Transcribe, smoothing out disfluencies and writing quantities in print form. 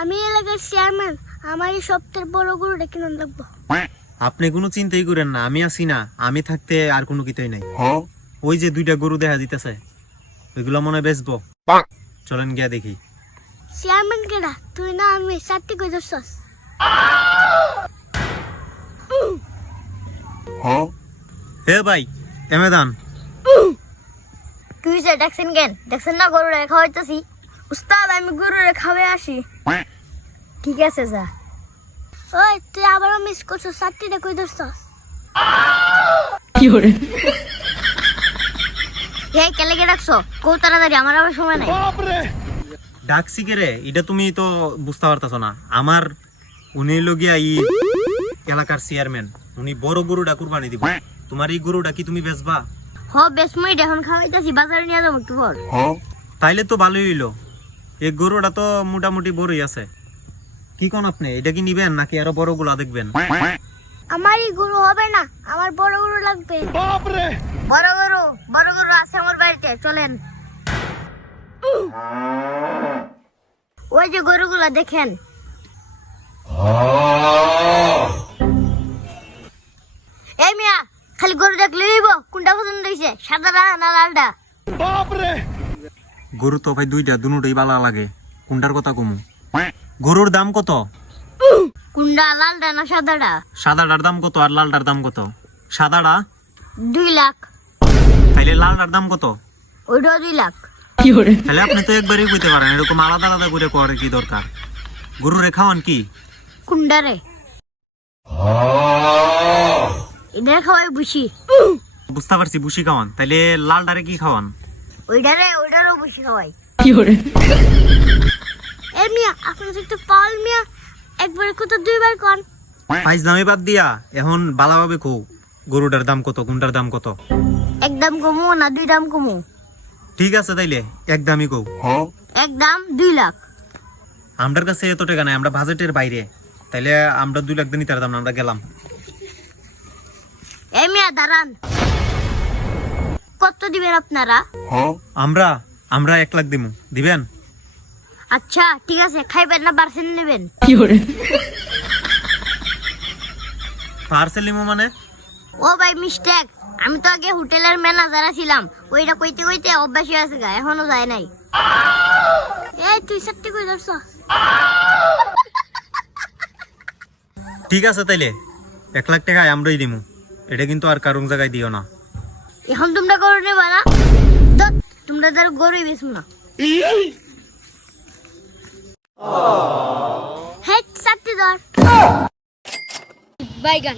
আমি এলাকার চেয়ারম্যান, আমারই সবচেয়ে বড় গরুটা কিনে লাগবো। আপনি কোনো চিন্তাই করেন না, আমি আছি না, আমি থাকতে আর কোনো কিছুই নাই। ওই যে দুইটা গরু দেখা দিতেছে, ওইগুলো মনে হয় বেচবো। চলেন গিয়া দেখি। চেয়ারম্যান কেডা? তুই না আমি 4টি কই ধরছস? হে ভাই, এমেদান তুই যে দেখছেন কেন? দেখছেন না গরুরে খাওয়াইতেছি? উস্তাদ আমি গরুরে খাওয়াই আসি। ঠিক আছে যা। ওই তুই আবারও মিস করছস, 4টিটা কই ধরছস? কি হরে হে কেলে কে ডাকছো? কো তাড়াতাড়ি, আমার আবার সময় নাই। ডাকছি কে রে? এটা তুমি তো বুঝতে পারতাছো না। আমার উনি লগিয়া ই এলাকার চেয়ারম্যান, উনি বড় গরুটা কুরবানি দিব। তোমার এই গরুটা কি তুমি বেচবা? হ বেসমই এখন খাওয়াইতেছি, বাজারে নিয়ে যাবো একটু পর। তাইলে তো ভালোই হইলো। এই গরুটা তো মোটামুটি বড়ই আছে। কি কোন আপনি, এটা কি নিবেন নাকি আরো বড় গুলা দেখবেন? আমারই গরু হবে না, আমার বড় গরু লাগবে। বড় গরু আছে আমার বাড়িতে, চলেন। ওই যে গরুগুলা দেখেন। এই মিয়া, খালি গরু দেখলে হইব? কোনটা পছন্দ হইছে, সাদাটা না লালটা? গরু তো ভাই দুইটা, দুটোই ভালো লাগে। কোনটার কথা কমু? গরুর দাম কত? কোনটা, লালটা না সাদাটা? সাদাটার দাম কত আর লালটার দাম কত? সাদাটা 2 লাখ। তাইলে লালটার দাম কত? ওইটাও 2 লাখ। কি হরে তাহলে আপনি তো একবারই কইতে পারেন, এরকম আলাদা আলাদা করে করে কি দরকার? গরুরে খাওয়ান কি? কোনটা রে? এটা খাওয়াই বুঝি। বুঝতে পারছি, বুসি খাওয়ান। তাইলে লালটারে কি খাওয়ান? ওইটারও বুঝি খাওয়াই। কি হরে এই মিয়া, আপনার একটু পাল মিয়া, একবারে কত 2বার কোন? ফাইজ দামে বাদ দিয়া এখন বালাভাবে কও, গরুটার দাম কত, কোনটার দাম কত? একদম কমু না 2 দাম কমু? ঠিক আছে, তাইলে একদমই কও। একদম 2 লাখ। আমরার কাছে এত টাকা নাই, আমরা বাজেটের বাইরে। তাইলে আমরা 2 লাখ দিনই তার দাম না, আমরা গেলাম। এই মিয়া দাঁড়ান, কত দিবেন আপনারা? আমরা আমরা 1 লাখ দিমু, দিবেন? আচ্ছা ঠিক আছে, খাইবেন না পার্সেল নেবেন? কি হরে পার্সেল নিমু মানে? ও ভাই মিস্টেক, আমি তো আগে হোটেলের ম্যানেজার ছিলাম, ওইটা কইতে কইতে অভ্যাস হয়ে আছে, এখনো যায় নাই। এই তুই 4টি কই ধরছ? ঠিক আছে, তাইলে 1 লাখ টাকা আমরাই দিমু। এটা কিন্তু আর কারণ জায়গায় দিও না। এখন তোমরা গরু নেবা না? তোমরা তার গরুই বেচো না। হ্যাঁ 4টি ধর। বাইগান।